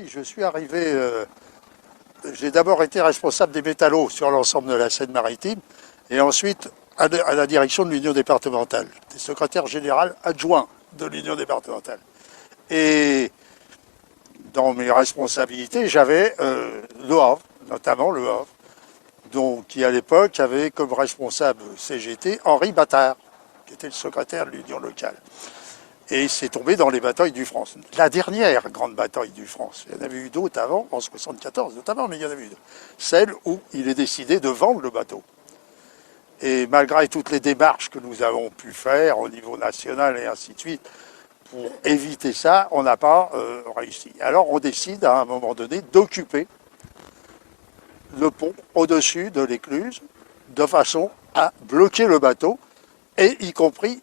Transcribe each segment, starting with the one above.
Oui, je suis arrivé, j'ai d'abord été responsable des métallos sur l'ensemble de la Seine-Maritime et ensuite à la direction de l'Union départementale. J'étais secrétaire général adjoint de l'Union départementale. Et dans mes responsabilités, j'avais le Havre, notamment le Havre, donc, qui à l'époque avait comme responsable CGT Henri Battard, qui était le secrétaire de l'Union locale. Et c'est tombé dans les batailles du France. La dernière grande bataille du France. Il y en avait eu d'autres avant, en 1974 notamment, mais il y en avait eu d'autres. Celle où il est décidé de vendre le bateau. Et malgré toutes les démarches que nous avons pu faire au niveau national et ainsi de suite, pour éviter ça, on n'a pas réussi. Alors on décide à un moment donné d'occuper le pont au-dessus de l'écluse de façon à bloquer le bateau, et y compris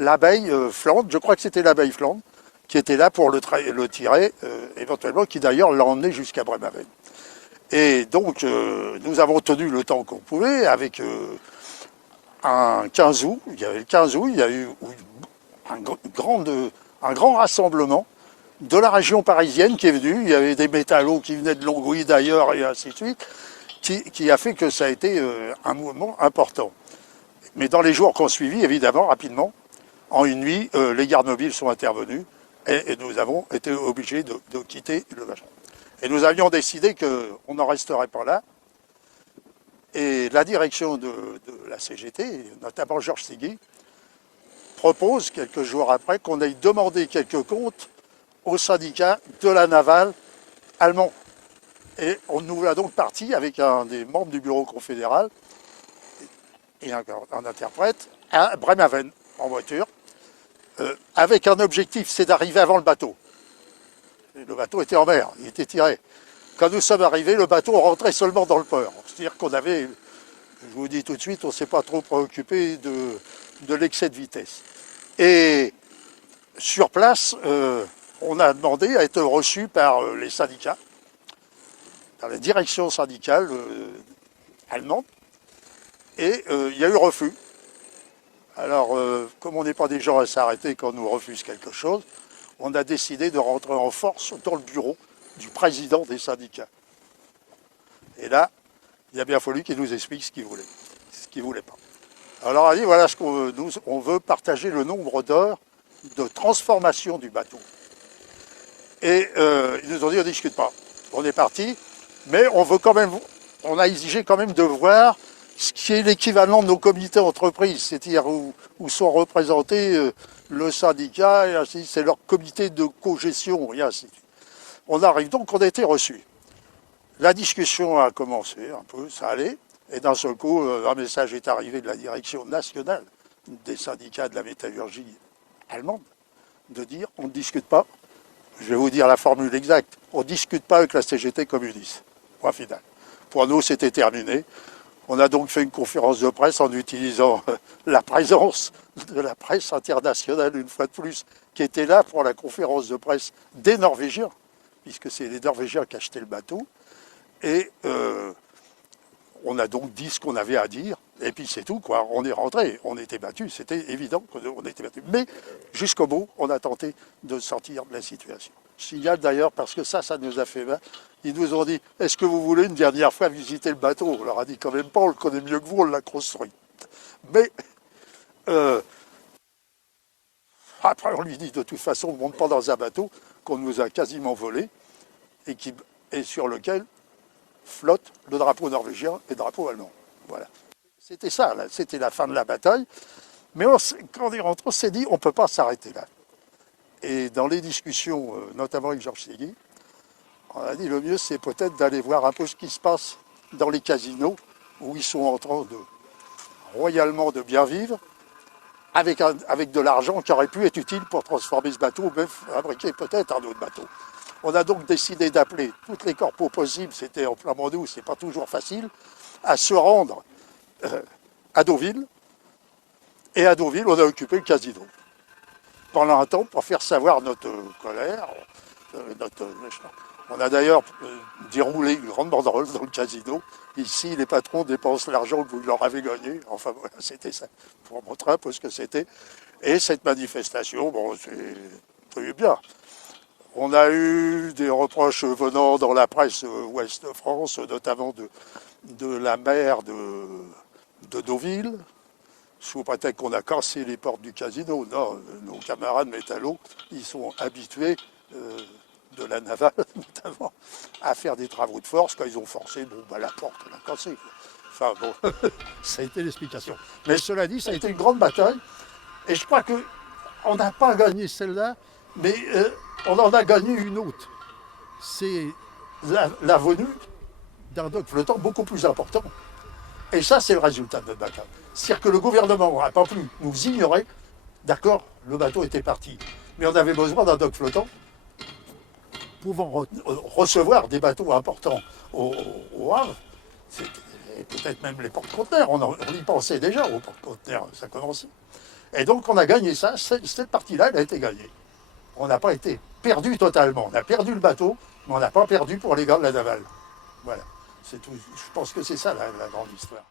l'abeille Flandre, je crois que c'était l'abeille Flandre, qui était là pour le tirer, éventuellement, qui d'ailleurs l'a emmené jusqu'à Bremerhaven. Et donc, nous avons tenu le temps qu'on pouvait, avec un 15 août, il y avait le 15 août, il y a eu un grand rassemblement de la région parisienne qui est venu, il y avait des métallos qui venaient de Longwy d'ailleurs, et ainsi de suite, qui a fait que ça a été un mouvement important. Mais dans les jours qui ont suivi, évidemment, rapidement, en une nuit, les gardes mobiles sont intervenus et nous avons été obligés de quitter le machin. Et nous avions décidé qu'on n'en resterait pas là. Et la direction de la CGT, notamment Georges Sigui, propose, quelques jours après, qu'on aille demander quelques comptes au syndicat de la navale allemand. Et on nous a donc parti avec un des membres du bureau confédéral et un interprète à Bremerhaven en voiture, avec un objectif, c'est d'arriver avant le bateau. Et le bateau était en mer, il était tiré. Quand nous sommes arrivés, le bateau rentrait seulement dans le port. C'est-à-dire qu'on avait, je vous dis tout de suite, on ne s'est pas trop préoccupé de l'excès de vitesse. Et sur place, on a demandé à être reçu par les syndicats, par la direction syndicale allemande, et il y a eu refus. Alors, comme on n'est pas des gens à s'arrêter quand on nous refuse quelque chose, on a décidé de rentrer en force dans le bureau du président des syndicats. Et là, il a bien fallu qu'il nous explique ce qu'il voulait, ce qu'il ne voulait pas. Alors, on a dit, voilà ce qu'on veut. Nous, on veut partager le nombre d'heures de transformation du bateau. Et ils nous ont dit, on ne discute pas. On est parti, mais on veut quand même, on a exigé quand même de voir ce qui est l'équivalent de nos comités entreprises, c'est-à-dire où sont représentés le syndicat, et ainsi, c'est leur comité de cogestion, et ainsi de suite. On arrive donc, on a été reçus. La discussion a commencé un peu, ça allait, et d'un seul coup, un message est arrivé de la direction nationale des syndicats de la métallurgie allemande, de dire, on ne discute pas, je vais vous dire la formule exacte, on ne discute pas avec la CGT communiste. Point final. Pour nous, c'était terminé. On a donc fait une conférence de presse en utilisant la présence de la presse internationale, une fois de plus, qui était là pour la conférence de presse des Norvégiens, puisque c'est les Norvégiens qui achetaient le bateau. Et on a donc dit ce qu'on avait à dire, et puis c'est tout, quoi. On est rentré, on était battus, c'était évident qu'on était battus. Mais jusqu'au bout, on a tenté de sortir de la situation. Je signale d'ailleurs, parce que ça nous a fait mal, ils nous ont dit, est-ce que vous voulez une dernière fois visiter le bateau? On leur a dit quand même pas, on le connaît mieux que vous, on l'a construit. Mais après, on lui dit, de toute façon, on ne monte pas dans un bateau qu'on nous a quasiment volé, et sur lequel flotte le drapeau norvégien et le drapeau allemand. Voilà. C'était ça, c'était la fin de la bataille. Mais quand on est rentré, on s'est dit, on ne peut pas s'arrêter là. Et dans les discussions, notamment avec Georges Sigui, on a dit, le mieux, c'est peut-être d'aller voir un peu ce qui se passe dans les casinos, où ils sont en train royalement de bien vivre, avec de l'argent qui aurait pu être utile pour transformer ce bateau, ou même fabriquer peut-être un autre bateau. On a donc décidé d'appeler toutes les corpos possibles, c'était en plein Mandou, c'est pas toujours facile, à se rendre à Deauville. Et à Deauville, on a occupé le casino. Pendant un temps, pour faire savoir notre colère, on a d'ailleurs déroulé une grande banderole dans le casino. Ici, les patrons dépensent l'argent que vous leur avez gagné. Enfin voilà, c'était ça, pour montrer un peu ce que c'était. Et cette manifestation, bon, c'est bien. On a eu des reproches venant dans la presse ouest de France, notamment de la maire de Deauville, sous prétexte qu'on a cassé les portes du casino. Non, nos camarades métallos, ils sont habitués, de la navale notamment, à faire des travaux de force. Quand ils ont forcé, bon, bah, la porte, on l'a cassée. Enfin bon, ça a été l'explication. Mais cela dit, ça a été une grande bataille. Et je crois qu'on n'a pas gagné celle-là, mais on en a gagné une autre. C'est la venue d'un dock flottant beaucoup plus important. Et ça, c'est le résultat de notre bataille. C'est-à-dire que le gouvernement n'a pas pu nous ignorer. D'accord, le bateau était parti. Mais on avait besoin d'un dock flottant pouvant recevoir des bateaux importants au Havre. Et peut-être même les porte-conteneurs. On y pensait déjà aux porte-conteneurs, ça commençait. Et donc on a gagné ça. Cette partie-là, elle a été gagnée. On n'a pas été perdu totalement. On a perdu le bateau, mais on n'a pas perdu pour les gars de la navale. Voilà, c'est tout. Je pense que c'est ça la grande histoire.